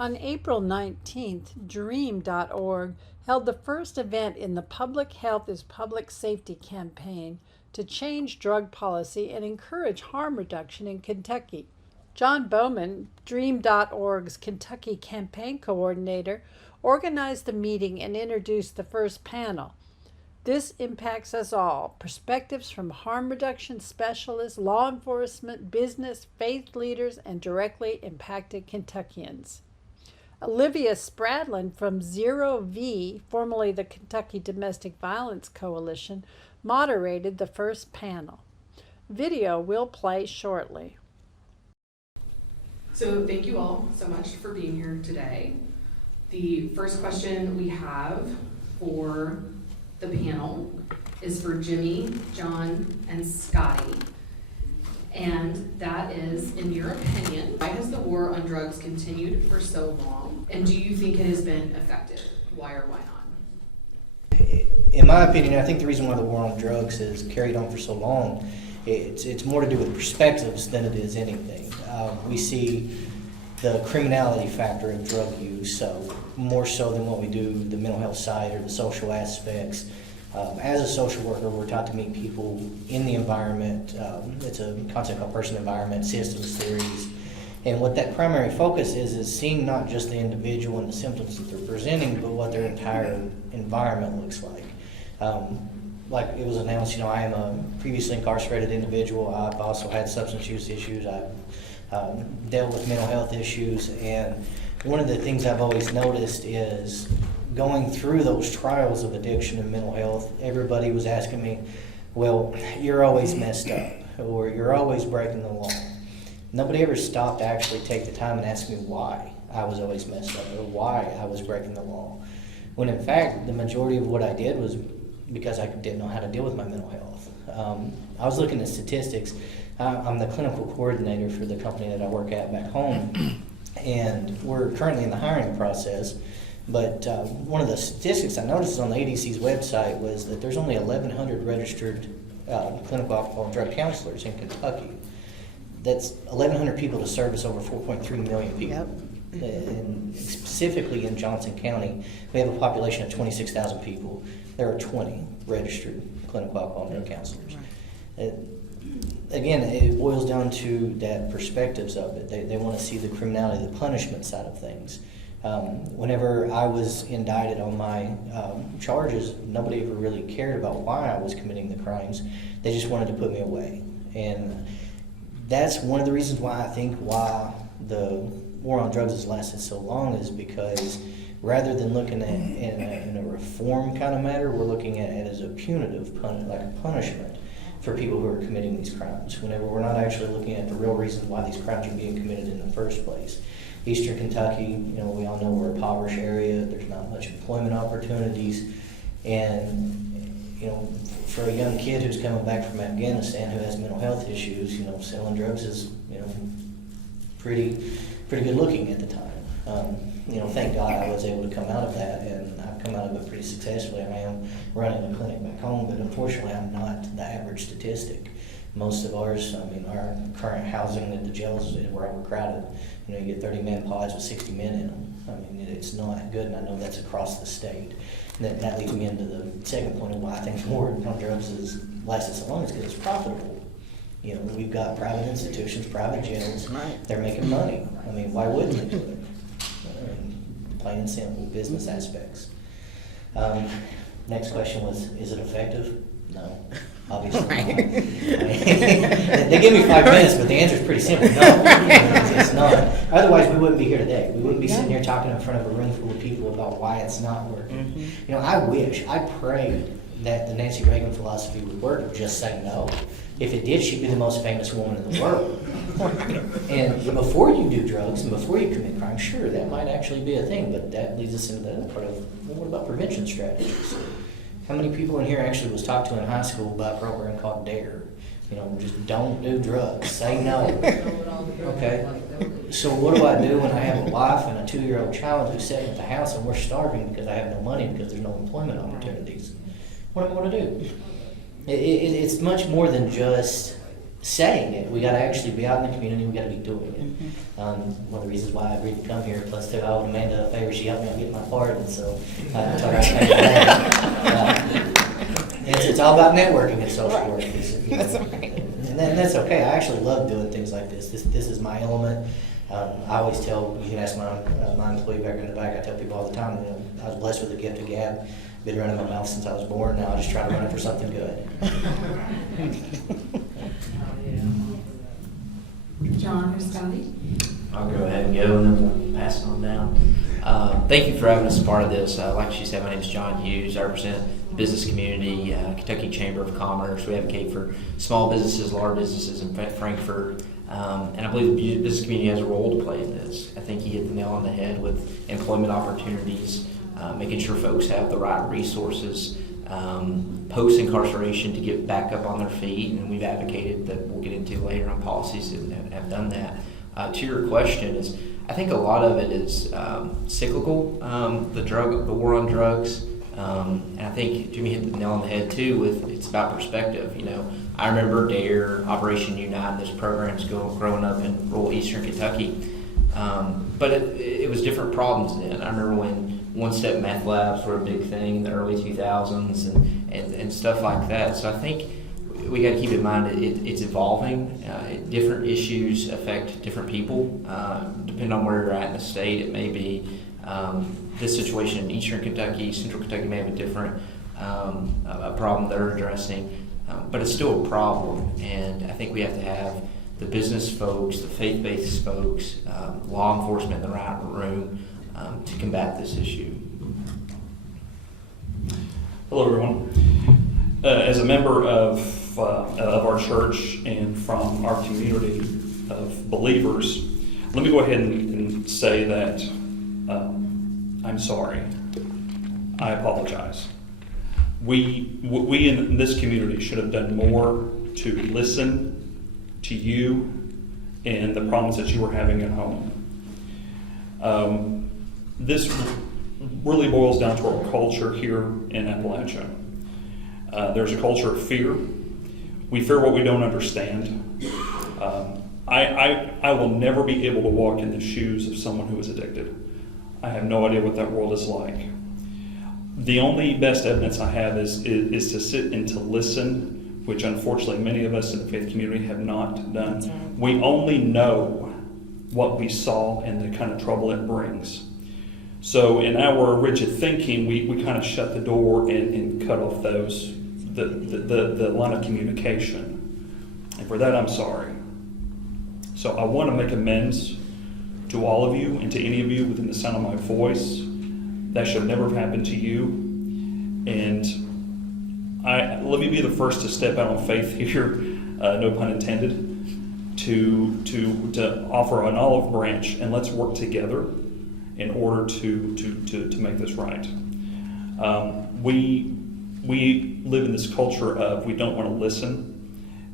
On April 19th, DREAM.org held the first event in the Public Health is Public Safety campaign to change drug policy and encourage harm reduction in Kentucky. John Bowman, DREAM.org's Kentucky campaign coordinator, organized the meeting and introduced the first panel. This impacts us all. Perspectives from harm reduction specialists, law enforcement, business, faith leaders, and directly impacted Kentuckians. Olivia Spradlin from Zero V, formerly the Kentucky Domestic Violence Coalition, moderated the first panel. Video will play shortly. So thank you all so much for being here today. The first question we have for the panel is for Jimmy, John, and Scottie. And that is, in your opinion, why has the war on drugs continued for so long? And do you think it has been effective? Why or why not? In my opinion, I think the reason why the war on drugs has carried on for so long, it's more to do with perspectives than it is anything. We see the criminality factor of drug use, so more so than what we do the mental health side or the social aspects. As a social worker, we're taught to meet people in the environment. It's a concept called person-environment systems theories. And what that primary focus is seeing not just the individual and the symptoms that they're presenting, but what their entire environment looks like. Like it was announced, I am a previously incarcerated individual. I've also had substance use issues. I've dealt with mental health issues. And one of the things I've always noticed is going through those trials of addiction and mental health, everybody was asking me, well, you're always messed up, or you're always breaking the law. Nobody ever stopped to actually take the time and ask me why I was always messed up, or why I was breaking the law. When in fact, the majority of what I did was because I didn't know how to deal with my mental health. I was looking at statistics. I'm the clinical coordinator for the company that I work at back home, and we're currently in the hiring process. But one of the statistics I noticed on the ADC's website was that there's only 1,100 registered clinical alcohol and drug counselors in Kentucky. That's 1,100 people to service over 4.3 million people. Yep. And specifically in Johnson County, we have a population of 26,000 people. There are 20 registered clinical alcohol and drug counselors. Right. Again, it boils down to that perspectives of it. They want to see the criminality, the punishment side of things. Whenever I was indicted on my charges, nobody ever really cared about why I was committing the crimes. They just wanted to put me away. And that's one of the reasons why I think why the war on drugs has lasted so long is because rather than looking at it in a reform kind of matter, we're looking at it as a punitive, like a punishment for people who are committing these crimes, whenever we're not actually looking at the real reasons why these crimes are being committed in the first place. Eastern Kentucky, we all know we're a impoverished area. There's not much employment opportunities, and for a young kid who's coming back from Afghanistan who has mental health issues, selling drugs is pretty good looking at the time. Thank God I was able to come out of that, and I've come out of it pretty successfully. I am running a clinic back home, but unfortunately I'm not the average statistic. Most of ours, our current housing at the jails, we're overcrowded. You get 30-man pods with 60 men in them. It's not good, and I know that's across the state. And that leads me into the second point of why I think the war on drugs has lasted so long is because it's profitable. We've got private institutions, private jails. They're making money. Why wouldn't they do it? Plain and simple, business aspects. Next question was, is it effective? No, obviously not. They give me 5 minutes, but the answer is pretty simple. No, it's not. Otherwise, we wouldn't be here today. We wouldn't be sitting here talking in front of a room full of people about why it's not working. Mm-hmm. I prayed that the Nancy Reagan philosophy would work of just say no. If it did, she'd be the most famous woman in the world. And before you do drugs and before you commit crime, sure, that might actually be a thing, but that leads us into the other part of, well, what about prevention strategies? How many people in here actually was talked to in high school about a program called DARE? Just don't do drugs, say no. Okay, so what do I do when I have a wife and a 2-year-old child who's sitting at the house and we're starving because I have no money because there's no employment opportunities? What am I going to do? It's much more than just saying it. We got to actually be out in the community. We got to be doing it. One of the reasons why I agreed to come here. Plus, too, I owed Amanda a favor. She helped me out getting my pardon, so I told her I'd pay for that. It's all about networking in social work. That's right. And that's okay. I actually love doing things like this. This is my element. I always tell, you can ask my employee back in the back, I tell people all the time, I was blessed with the gift of gab. Been running my mouth since I was born. Now I just try to run it for something good. John or Scottie? I'll go ahead and go, and then we'll pass it on down. Thank you for having us a part of this. Like she said, my name is John Hughes. I represent the business community, Kentucky Chamber of Commerce. We advocate for small businesses, large businesses in Frankfurt. And I believe the business community has a role to play in this. I think you hit the nail on the head with employment opportunities, making sure folks have the right resources, post-incarceration to get back up on their feet, and we've advocated that we'll get into later on policies and have done that. To your question, is I think a lot of it is cyclical, the war on drugs, and I think Jimmy hit the nail on the head too with it's about perspective. You know, I remember DARE, Operation Unite, those programs growing up in rural eastern Kentucky, but it was different problems then. I remember when one-step meth labs were a big thing in the early 2000s and stuff like that. So I think we got to keep in mind it's evolving. Different issues affect different people. Depending on where you're at in the state, it may be this situation in eastern Kentucky, central Kentucky may have a different a problem they're addressing, but it's still a problem. And I think we have to have the business folks, the faith-based folks, law enforcement in the right room to combat this issue. Hello, everyone. As a member of our church and from our community of believers, let me go ahead and say that I'm sorry. I apologize. We in this community should have done more to listen to you and the problems that you were having at home. This really boils down to our culture here in Appalachia. There's a culture of fear. We fear what we don't understand. I will never be able to walk in the shoes of someone who is addicted. I have no idea what that world is like. The only best evidence I have is to sit and to listen, which unfortunately many of us in the faith community have not done. We only know what we saw and the kind of trouble it brings. So in our rigid thinking, we kind of shut the door and cut off the line of communication. And for that, I'm sorry. So I want to make amends to all of you and to any of you within the sound of my voice. That should never have happened to you. And let me be the first to step out on faith here, no pun intended, to offer an olive branch, and let's work together in order to make this right. We live in this culture of we don't want to listen.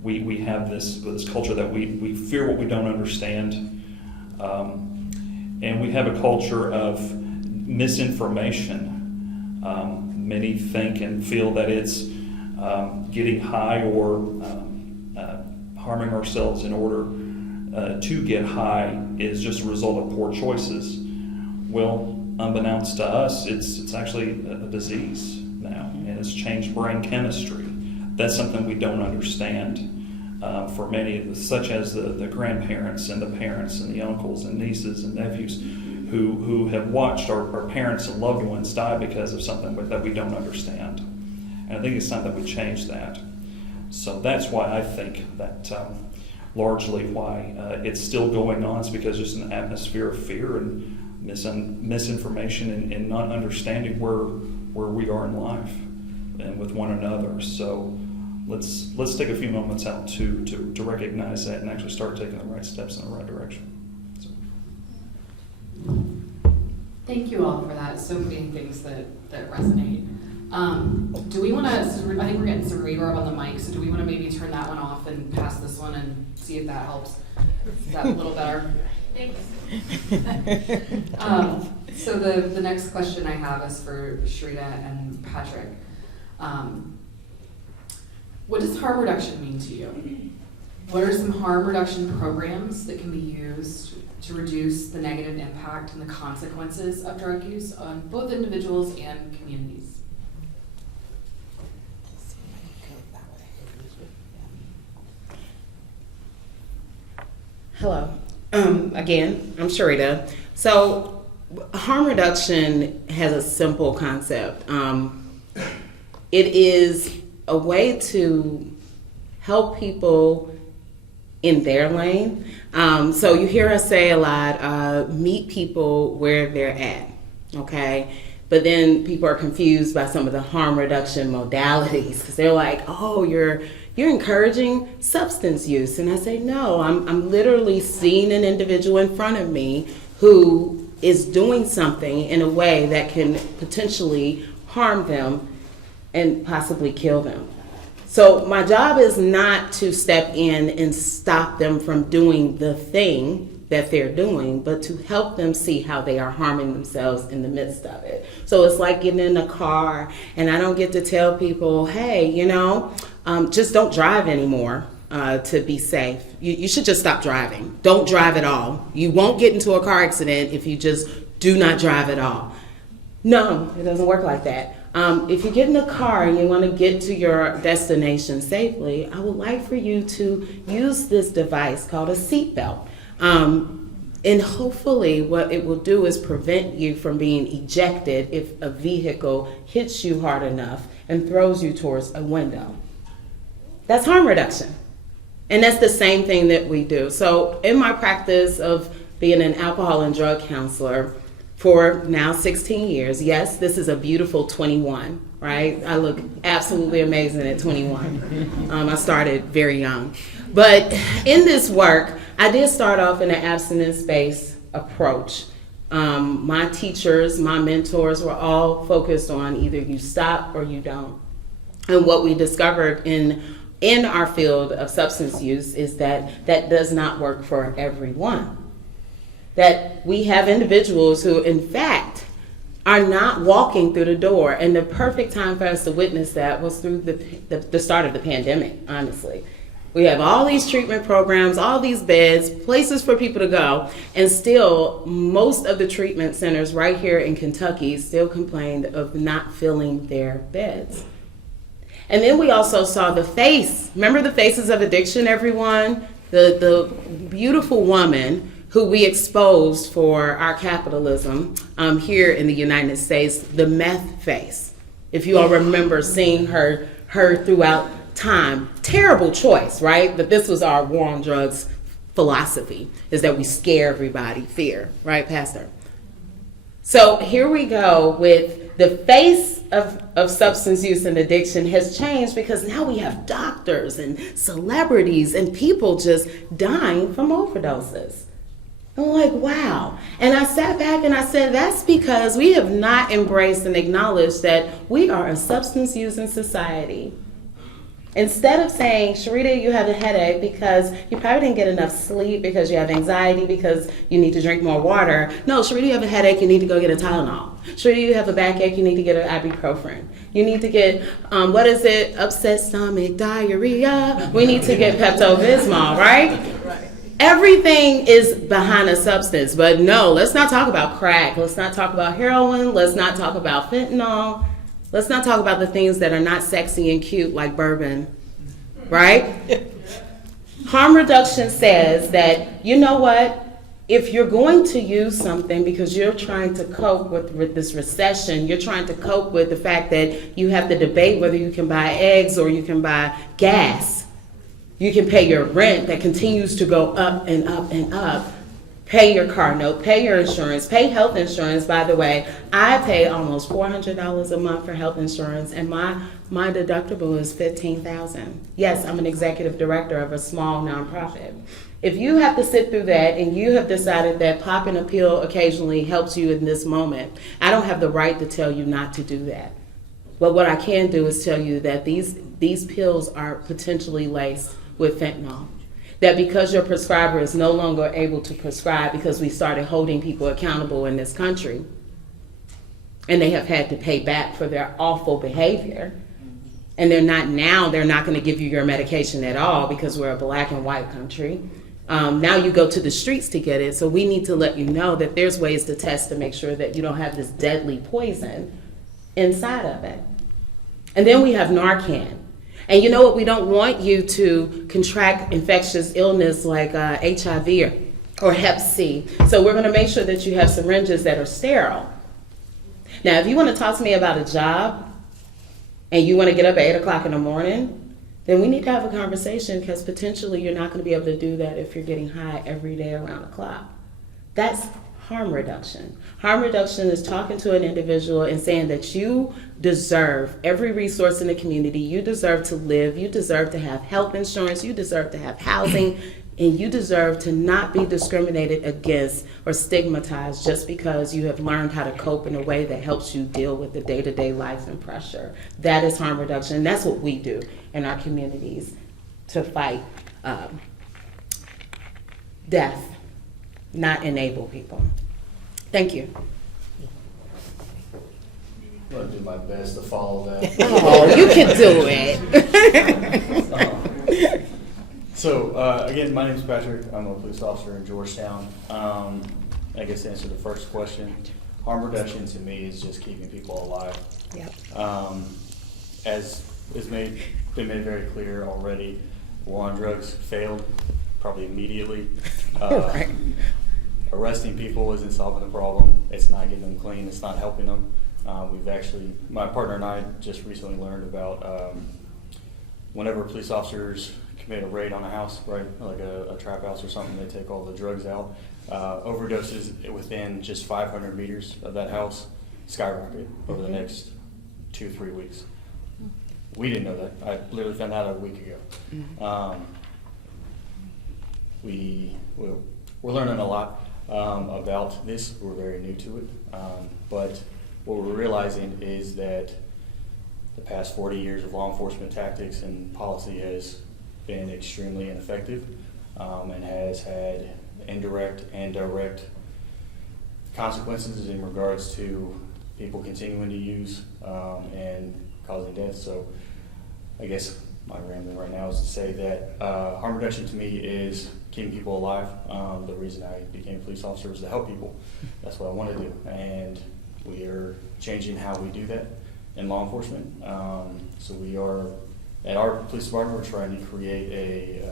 We have this culture that we fear what we don't understand. And we have a culture of misinformation. Many think and feel that it's getting high or harming ourselves in order to get high is just a result of poor choices. Well, unbeknownst to us, it's actually a disease now, and it's changed brain chemistry. That's something we don't understand for many, such as the grandparents and the parents and the uncles and nieces and nephews who have watched our parents and loved ones die because of something that we don't understand. And I think it's time that we change that. So that's why I think that largely why it's still going on is because there's an atmosphere of fear and misinformation and not understanding where we are in life and with one another. So let's take a few moments out to recognize that and actually start taking the right steps in the right direction. So. Thank you all for that. So many things that resonate. Do we want to, I think we're getting some reverb on the mic, so do we want to maybe turn that one off and pass this one and see if that helps? Is that a little better? Thanks. So the next question I have is for Shreeta and Patrick. What does harm reduction mean to you? What are some harm reduction programs that can be used to reduce the negative impact and the consequences of drug use on both individuals and communities? Hello. Again, I'm Shreeta. So, harm reduction has a simple concept. It is a way to help people in their lane. So you hear us say a lot, meet people where they're at, okay? But then people are confused by some of the harm reduction modalities because they're like, oh, you're encouraging substance use. And I say, no, I'm literally seeing an individual in front of me who is doing something in a way that can potentially harm them and possibly kill them. So my job is not to step in and stop them from doing the thing that they're doing, but to help them see how they are harming themselves in the midst of it. So it's like getting in a car, and I don't get to tell people, hey, just don't drive anymore to be safe. You should just stop driving. Don't drive at all. You won't get into a car accident if you just do not drive at all. No, it doesn't work like that. If you get in a car and you want to get to your destination safely, I would like for you to use this device called a seatbelt. And hopefully what it will do is prevent you from being ejected if a vehicle hits you hard enough and throws you towards a window. That's harm reduction. And that's the same thing that we do. So in my practice of being an alcohol and drug counselor for now 16 years, yes, this is a beautiful 21, right? I look absolutely amazing at 21. I started very young. But in this work, I did start off in an abstinence-based approach. My teachers, my mentors were all focused on either you stop or you don't. And what we discovered in our field of substance use is that that does not work for everyone. That we have individuals who, in fact, are not walking through the door. And the perfect time for us to witness that was through the start of the pandemic, honestly. We have all these treatment programs, all these beds, places for people to go, and still most of the treatment centers right here in Kentucky still complained of not filling their beds. And then we also saw the face. Remember the faces of addiction, everyone? The beautiful woman who we exposed for our capitalism here in the United States, the meth face. If you all remember seeing her throughout time. Terrible choice, right? But this was our war on drugs philosophy, is that we scare everybody, fear, right, Pastor? So here we go with the face of substance use and addiction has changed because now we have doctors and celebrities and people just dying from overdoses. I'm like, wow. And I sat back and I said, that's because we have not embraced and acknowledged that we are a substance using society. Instead of saying, Shreeta, you have a headache because you probably didn't get enough sleep, because you have anxiety, because you need to drink more water. No, Shreeta, you have a headache, you need to go get a Tylenol. Shreeta, you have a backache, you need to get an ibuprofen. You need to get, upset stomach, diarrhea. We need to get Pepto-Bismol, right? Everything is behind a substance, but no, let's not talk about crack. Let's not talk about heroin. Let's not talk about fentanyl. Let's not talk about the things that are not sexy and cute like bourbon, right? Harm reduction says that, you know what? If you're going to use something because you're trying to cope with this recession, you're trying to cope with the fact that you have to debate whether you can buy eggs or you can buy gas. You can pay your rent that continues to go up and up and up. Pay your car note, pay your insurance, pay health insurance. By the way, I pay almost $400 a month for health insurance, and my deductible is $15,000. Yes, I'm an executive director of a small nonprofit. If you have to sit through that and you have decided that popping a pill occasionally helps you in this moment, I don't have the right to tell you not to do that. But what I can do is tell you that these pills are potentially laced with fentanyl. That because your prescriber is no longer able to prescribe because we started holding people accountable in this country, and they have had to pay back for their awful behavior, And they're not going to give you your medication at all because we're a black and white country. Now you go to the streets to get it. So we need to let you know that there's ways to test to make sure that you don't have this deadly poison inside of it. And then we have Narcan. And you know what? We don't want you to contract infectious illness like HIV or Hep C. So we're going to make sure that you have syringes that are sterile. Now, if you want to talk to me about a job and you want to get up at 8 o'clock in the morning, then we need to have a conversation because potentially you're not going to be able to do that if you're getting high every day around the clock. That's harm reduction. Harm reduction is talking to an individual and saying that you deserve every resource in the community. You deserve to live. You deserve to have health insurance. You deserve to have housing. And you deserve to not be discriminated against or stigmatized just because you have learned how to cope in a way that helps you deal with the day-to-day life and pressure. That is harm reduction. And that's what we do in our communities to fight death, not enable people. Thank you. I'm going to do my best to follow that. Oh, you can do it. Again, my name is Patrick. I'm a police officer in Georgetown. I guess to answer the first question, harm reduction to me is just keeping people alive. Yep. As is been made very clear already, war on drugs failed probably immediately. Right. Arresting people isn't solving the problem. It's not getting them clean. It's not helping them. My partner and I just recently learned about whenever police officers commit a raid on a house, right, like a trap house or something, they take all the drugs out. Overdoses within just 500 meters of that house skyrocket over the next 2-3 weeks. We didn't know that. I literally found out a week ago. We're learning a lot about this. We're very new to it. But what we're realizing is that the past 40 years of law enforcement tactics and policy has been extremely ineffective and has had indirect and direct consequences in regards to people continuing to use and causing death. So I guess my rambling right now is to say that harm reduction to me is keeping people alive. The reason I became a police officer was to help people. That's what I want to do. And we are changing how we do that in law enforcement. So we are, at our police department, we're trying to create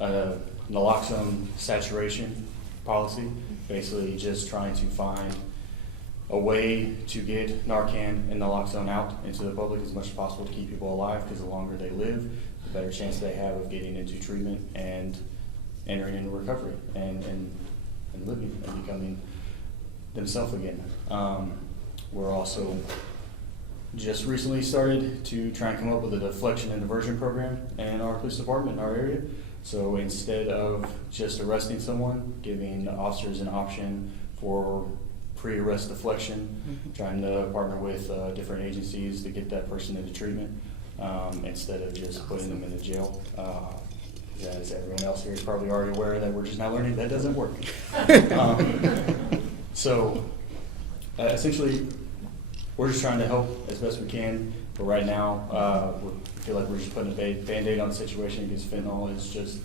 a naloxone saturation policy, basically just trying to find a way to get Narcan and naloxone out into the public as much as possible to keep people alive, because the longer they live, the better chance they have of getting into treatment and entering into recovery and living and becoming themselves again. We're also just recently started to try and come up with a deflection and diversion program in our police department in our area. So instead of just arresting someone, giving officers an option for pre-arrest deflection, trying to partner with different agencies to get that person into treatment instead of just putting them into jail. As everyone else here is probably already aware that we're just now learning that doesn't work. Essentially, we're just trying to help as best we can, but right now, we feel like we're just putting a Band-Aid on the situation because fentanyl is just,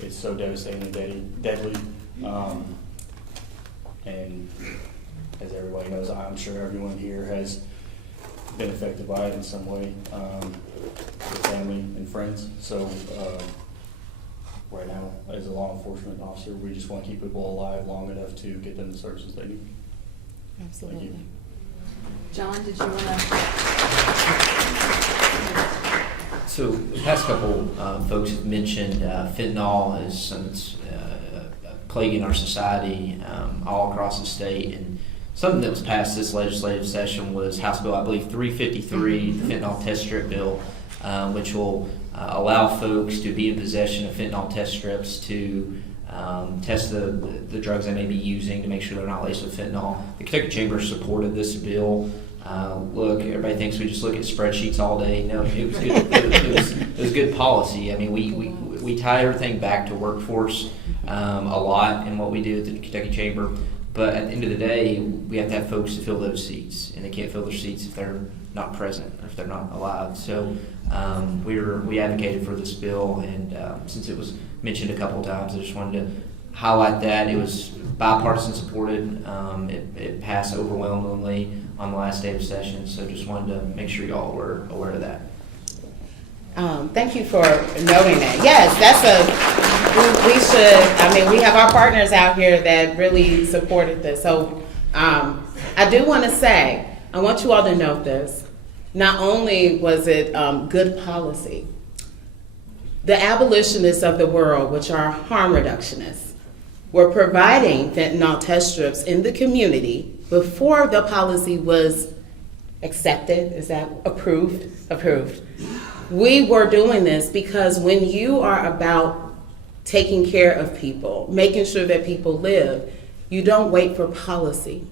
it's so devastating and deadly. And as everybody knows, I'm sure everyone here has been affected by it in some way, with family and friends. So right now, as a law enforcement officer, we just want to keep people alive long enough to get them the services they need. Absolutely. Thank you. John, did you want to? So the past couple folks have mentioned fentanyl as something that's plaguing our society all across the state, and something that was passed this legislative session was House Bill, I believe, 353, the fentanyl test strip bill, which will allow folks to be in possession of fentanyl test strips to test the drugs they may be using to make sure they're not laced with fentanyl. The Kentucky Chamber supported this bill. Look, everybody thinks we just look at spreadsheets all day. No, it was good. It was good policy. I mean, we tie everything back to workforce a lot in what we do at the Kentucky Chamber, But at the end of the day, we have to have folks to fill those seats, and they can't fill their seats if they're not present or if they're not alive. So we advocated for this bill, and since it was mentioned a couple of times, I just wanted to highlight that. It was bipartisan supported. It passed overwhelmingly on the last day of session, so just wanted to make sure y'all were aware of that. Thank you for noting that. Yes, we should, we have our partners out here that really supported this. So I do want to say, I want you all to note this. Not only was it good policy, the abolitionists of the world, which are harm reductionists, were providing fentanyl test strips in the community before the policy was accepted. Is that approved? Approved. We were doing this because when you are about taking care of people, making sure that people live, you don't wait for policy.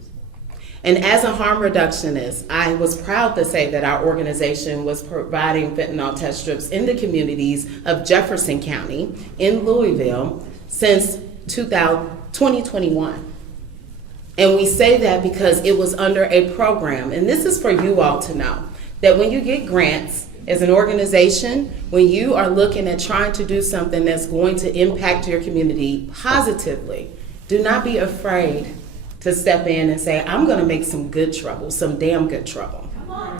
And as a harm reductionist, I was proud to say that our organization was providing fentanyl test strips in the communities of Jefferson County in Louisville since 2021. And we say that because it was under a program, and this is for you all to know, that when you get grants as an organization, when you are looking at trying to do something that's going to impact your community positively, do not be afraid to step in and say, I'm gonna make some good trouble, some damn good trouble,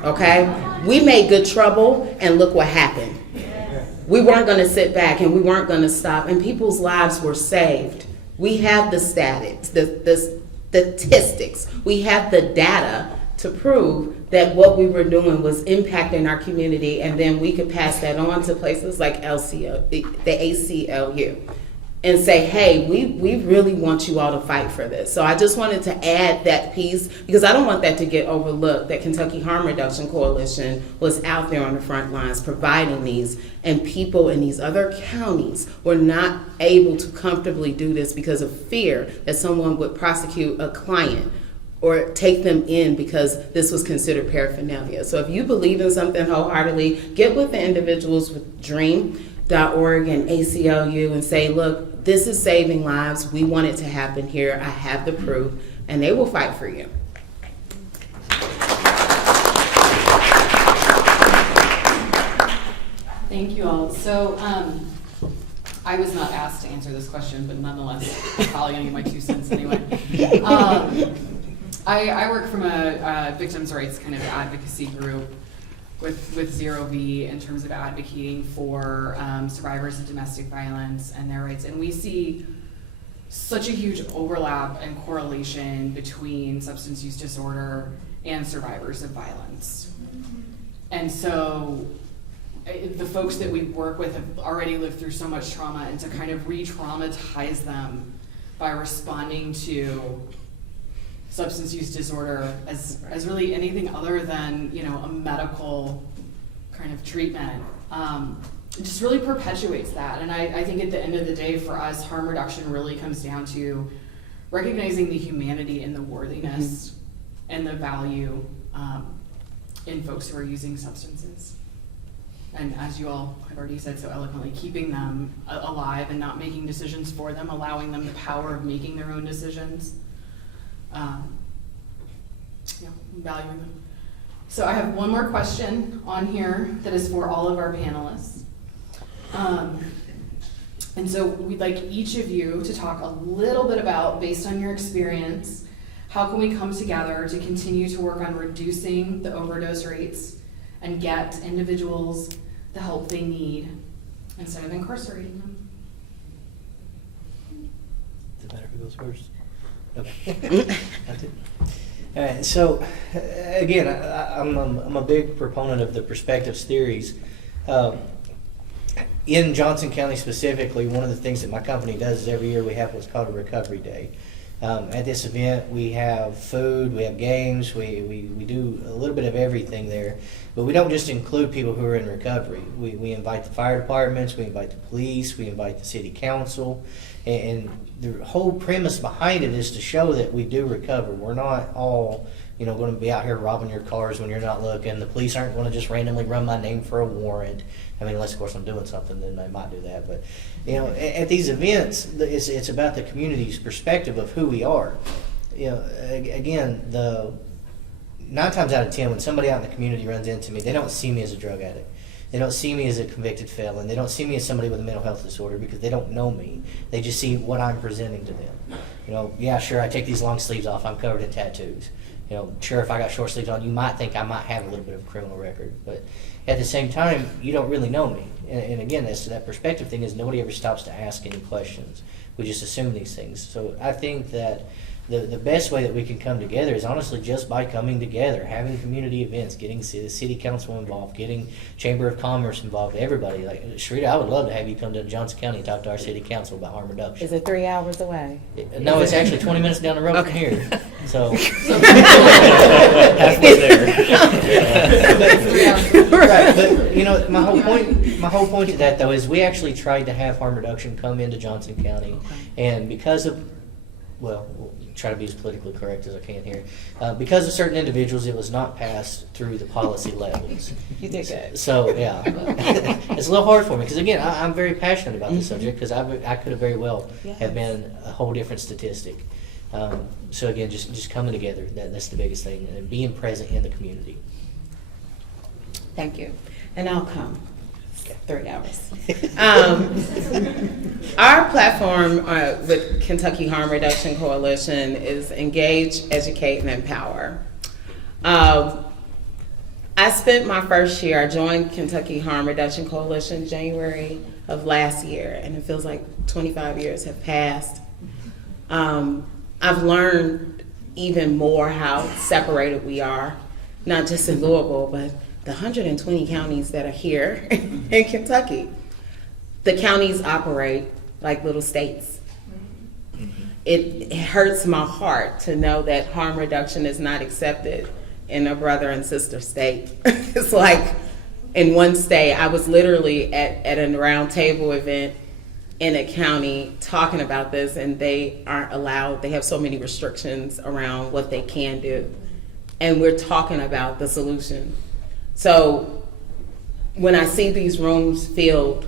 okay? We made good trouble, and look what happened. We weren't gonna sit back, and we weren't gonna stop, and people's lives were saved. We have the the statistics, we have the data to prove that what we were doing was impacting our community, and then we could pass that on to places like the ACLU. And say, hey, we really want you all to fight for this. So I just wanted to add that piece because I don't want that to get overlooked, that Kentucky Harm Reduction Coalition was out there on the front lines providing these, and people in these other counties were not able to comfortably do this because of fear that someone would prosecute a client or take them in because this was considered paraphernalia. So if you believe in something wholeheartedly, get with the individuals with DREAM.org and ACLU and say, look, this is saving lives. We want it to happen here. I have the proof, and they will fight for you. Thank you all. So I was not asked to answer this question, but nonetheless, I'm probably gonna give my 2 cents anyway. I work from a victims' rights kind of advocacy group with Zero V in terms of advocating for survivors of domestic violence and their rights. And we see such a huge overlap and correlation between substance use disorder and survivors of violence. And so the folks that we work with have already lived through so much trauma, and to kind of re-traumatize them by responding to substance use disorder as really anything other than, you know, a medical kind of treatment, it just really perpetuates that. And I think at the end of the day, for us, harm reduction really comes down to recognizing the humanity and the worthiness and the value in folks who are using substances. And as you all have already said so eloquently, keeping them alive and not making decisions for them, allowing them the power of making their own decisions. Valuing them. So I have one more question on here that is for all of our panelists. And so we'd like each of you to talk a little bit about, based on your experience, how can we come together to continue to work on reducing the overdose rates and get individuals the help they need instead of incarcerating them. Does it matter who goes first? Okay. That's it. All right, so again, I'm a big proponent of the perspectives theories. In Johnson County specifically, one of the things that my company does is every year we have what's called a recovery day. At this event, we have food, we have games, we do a little bit of everything there. But we don't just include people who are in recovery. We invite the fire departments, we invite the police, we invite the city council. And the whole premise behind it is to show that we do recover. We're not all, going to be out here robbing your cars when you're not looking. The police aren't going to just randomly run my name for a warrant. I mean, unless, of course, I'm doing something, then they might do that. But, at these events, it's about the community's perspective of who we are. again, the 9 times out of 10, when somebody out in the community runs into me, they don't see me as a drug addict. They don't see me as a convicted felon. They don't see me as somebody with a mental health disorder because they don't know me. They just see what I'm presenting to them. Yeah, sure, I take these long sleeves off. I'm covered in tattoos. Sure, if I got short sleeves on, you might think I might have a little bit of a criminal record. But at the same time, you don't really know me. And again, that perspective thing is nobody ever stops to ask any questions. We just assume these things. So I think that the best way that we can come together is honestly just by coming together, having community events, getting the city council involved, getting Chamber of Commerce involved, everybody. Like, Shreeta, I would love to have you come to Johnson County and talk to our city council about harm reduction. Is it 3 hours away? No, it's actually 20 minutes down the road from here. So Halfway there. Right, but my whole point to that though is we actually tried to have harm reduction come into Johnson County, and because of we'll try to be as politically correct as I can here. Because of certain individuals, it was not passed through the policy levels. You did good. So, yeah. It's a little hard for me because, again, I'm very passionate about this subject because I could have very well have been a whole different statistic. So, again, just coming together, that's the biggest thing, and being present in the community. Thank you. And I'll come. 3 hours. Our platform with Kentucky Harm Reduction Coalition is Engage, Educate, and Empower. I spent my first year, I joined Kentucky Harm Reduction Coalition January of last year, and it feels like 25 years have passed. I've learned even more how separated we are, not just in Louisville, but the 120 counties that are here in Kentucky. The counties operate like little states. It hurts my heart to know that harm reduction is not accepted in a brother and sister state. It's like in one state, I was literally at a round table event in a county talking about this, and they aren't allowed, they have so many restrictions around what they can do. And we're talking about the solution. So when I see these rooms filled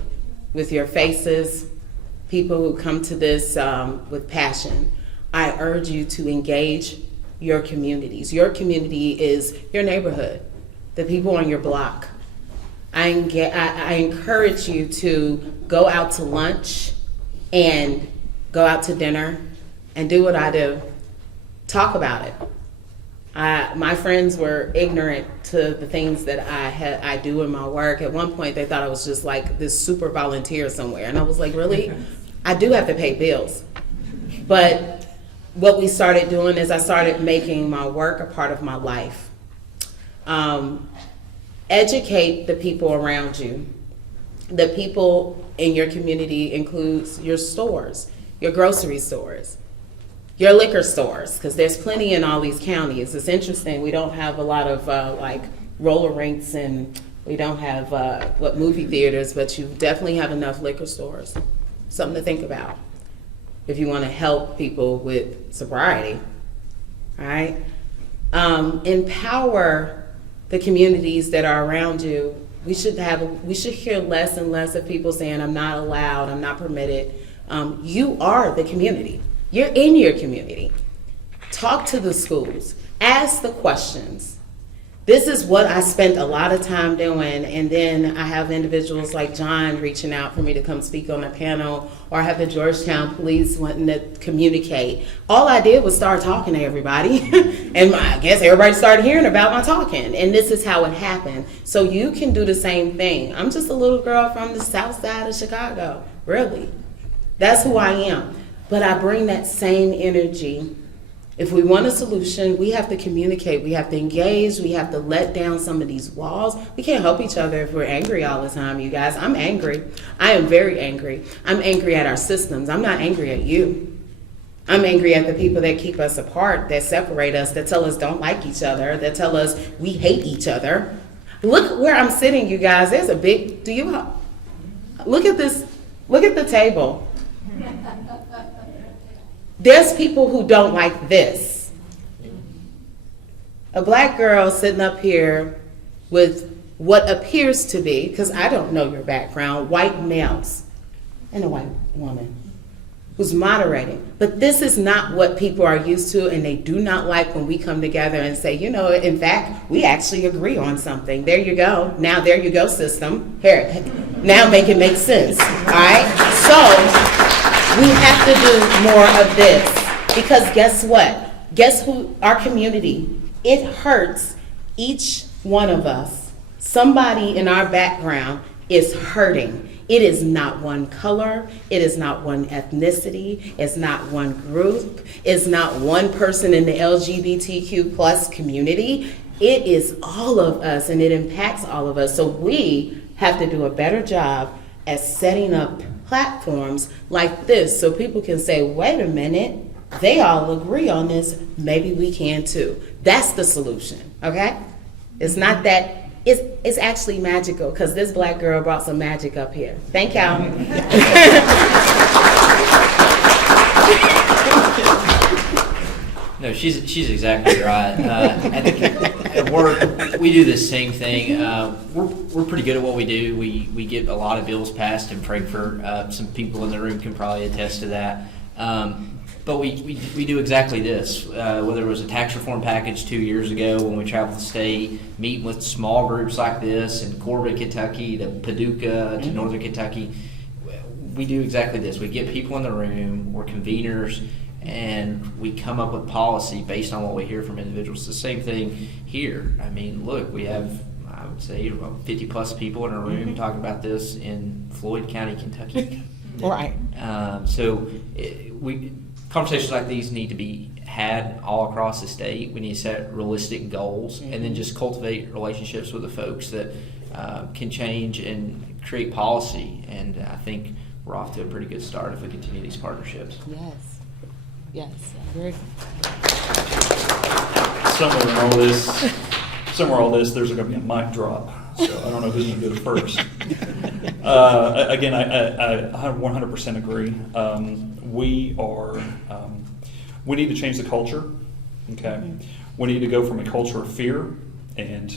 with your faces, people who come to this with passion, I urge you to engage your communities. Your community is your neighborhood, the people on your block. I encourage you to go out to lunch and go out to dinner and do what I do. Talk about it. My friends were ignorant to the things that I do in my work. At one point, they thought I was just like this super volunteer somewhere. And I was like, really? I do have to pay bills. But what we started doing is I started making my work a part of my life. Educate the people around you. The people in your community includes your stores, your grocery stores, your liquor stores, because there's plenty in all these counties. It's interesting, we don't have a lot of like roller rinks, and we don't have movie theaters, but you definitely have enough liquor stores. Something to think about if you want to help people with sobriety. All right? Empower the communities that are around you. We should hear less and less of people saying, I'm not allowed, I'm not permitted. You are the community. You're in your community. Talk to the schools. Ask the questions. This is what I spent a lot of time doing, and then I have individuals like John reaching out for me to come speak on a panel, or I have the Georgetown Police wanting to communicate. All I did was start talking to everybody, and I guess everybody started hearing about my talking, and this is how it happened. So you can do the same thing. I'm just a little girl from the south side of Chicago, really. That's who I am. But I bring that same energy. If we want a solution, we have to communicate, we have to engage, we have to let down some of these walls. We can't help each other if we're angry all the time, you guys. I'm angry. I am very angry. I'm angry at our systems. I'm not angry at you. I'm angry at the people that keep us apart, that separate us, that tell us don't like each other, that tell us we hate each other. Look where I'm sitting, you guys. There's a big, look at this, look at the table. There's people who don't like this. A black girl sitting up here with what appears to be, because I don't know your background, white males and a white woman. who's moderating. But this is not what people are used to, and they do not like when we come together and say, you know, in fact, we actually agree on something. There you go. Now, there you go, system. Here, now make it make sense. All right? So, we have to do more of this. Because guess what? Guess who? Our community. It hurts each one of us. Somebody in our background is hurting. It is not one color, it is not one ethnicity, it's not one group, it's not one person in the LGBTQ plus community. It is all of us, and it impacts all of us. So we have to do a better job at setting up platforms like this so people can say, wait a minute, they all agree on this, maybe we can too. That's the solution, okay? It's not that. It's actually magical, because this black girl brought some magic up here. Thank y'all. No, she's exactly right. At work, we do the same thing. We're pretty good at what we do. We get a lot of bills passed in Frankfurt. Some people in the room can probably attest to that. But we do exactly this, whether it was a tax reform package 2 years ago when we traveled the state, meeting with small groups like this in Corbett, Kentucky, to Paducah, to Northern Kentucky. We do exactly this. We get people in the room, we're conveners, and we come up with policy based on what we hear from individuals. It's the same thing here. I mean, look, we have, I would say, about 50 plus people in a room talking about this in Floyd County, Kentucky. Right. Conversations like these need to be had all across the state. We need to set realistic goals and then just cultivate relationships with the folks that can change and create policy. And I think we're off to a pretty good start if we continue these partnerships. Yes. Yes, I agree. Somewhere all this, there's going to be a mic drop. So I don't know who's going to do it first. Again, I 100% agree. We need to change the culture. Okay, we need to go from a culture of fear and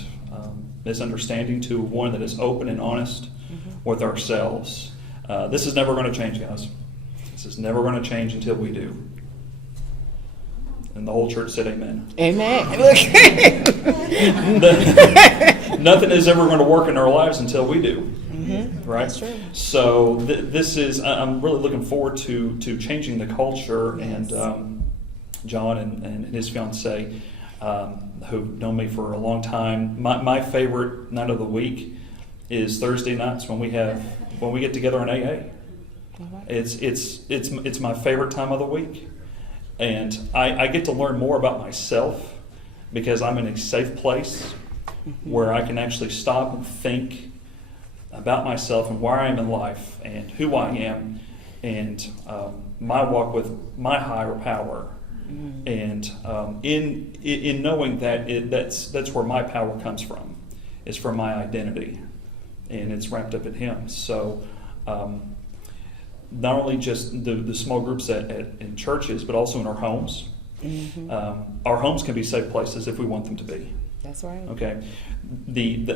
misunderstanding to one that is open and honest with ourselves. This is never going to change, guys. This is never going to change until we do. And the whole church said amen. Amen. Nothing is ever going to work in our lives until we do. Right? That's true. So this is, I'm really looking forward to changing the culture. Yes. And John and his fiancée, who've known me for a long time, my favorite night of the week is Thursday nights when we get together in AA. It's my favorite time of the week. And I get to learn more about myself because I'm in a safe place where I can actually stop and think about myself and where I am in life and who I am and my walk with my higher power. And in knowing that that's where my power comes from, is from my identity, and it's wrapped up in Him. So not only just the small groups in churches, but also in our homes. Our homes can be safe places if we want them to be. That's right. Okay,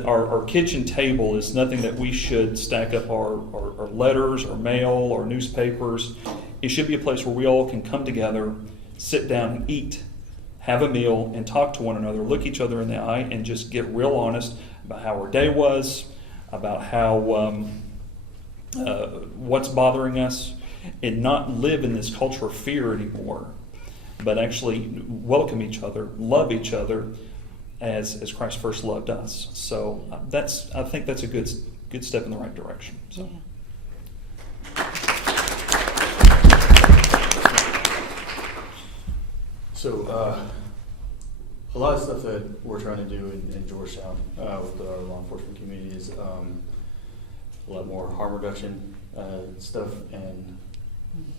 our kitchen table is nothing that we should stack up our letters or mail or newspapers. It should be a place where we all can come together, sit down and eat, have a meal, and talk to one another, look each other in the eye, and just get real honest about how our day was, about how what's bothering us, and not live in this culture of fear anymore, but actually welcome each other, love each other as Christ first loved us. So I think that's a good step in the right direction. So. Yeah. So a lot of stuff that we're trying to do in Georgetown with the law enforcement community is a lot more harm reduction stuff, and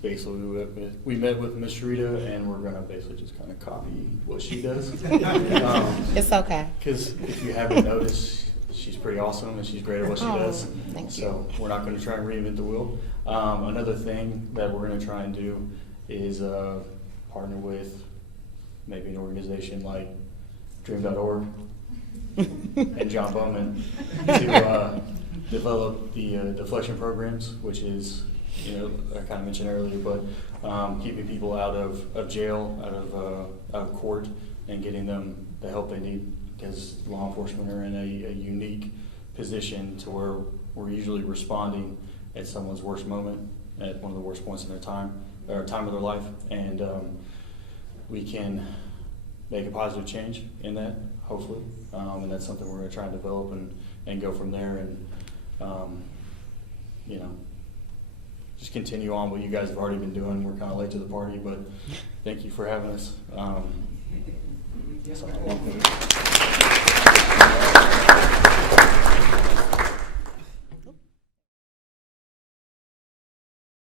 basically we met with Miss Shreeta, and we're gonna basically just kind of copy what she does. It's okay. Because if you haven't noticed, she's pretty awesome and she's great at what she does. Thank you. So we're not going to try and reinvent the wheel. Another thing that we're going to try and do is partner with maybe an organization like Dream.org and John Bowman to develop the deflection programs, which is I kind of mentioned earlier, but keeping people out of jail, out of court, and getting them the help they need, because law enforcement are in a unique position to where we're usually responding at someone's worst moment, at one of the worst points in their time of their life, and we can make a positive change in that, hopefully, and that's something we're going to try and develop and go from there, and just continue on what you guys have already been doing. We're kind of late to the party, but thank you for having us.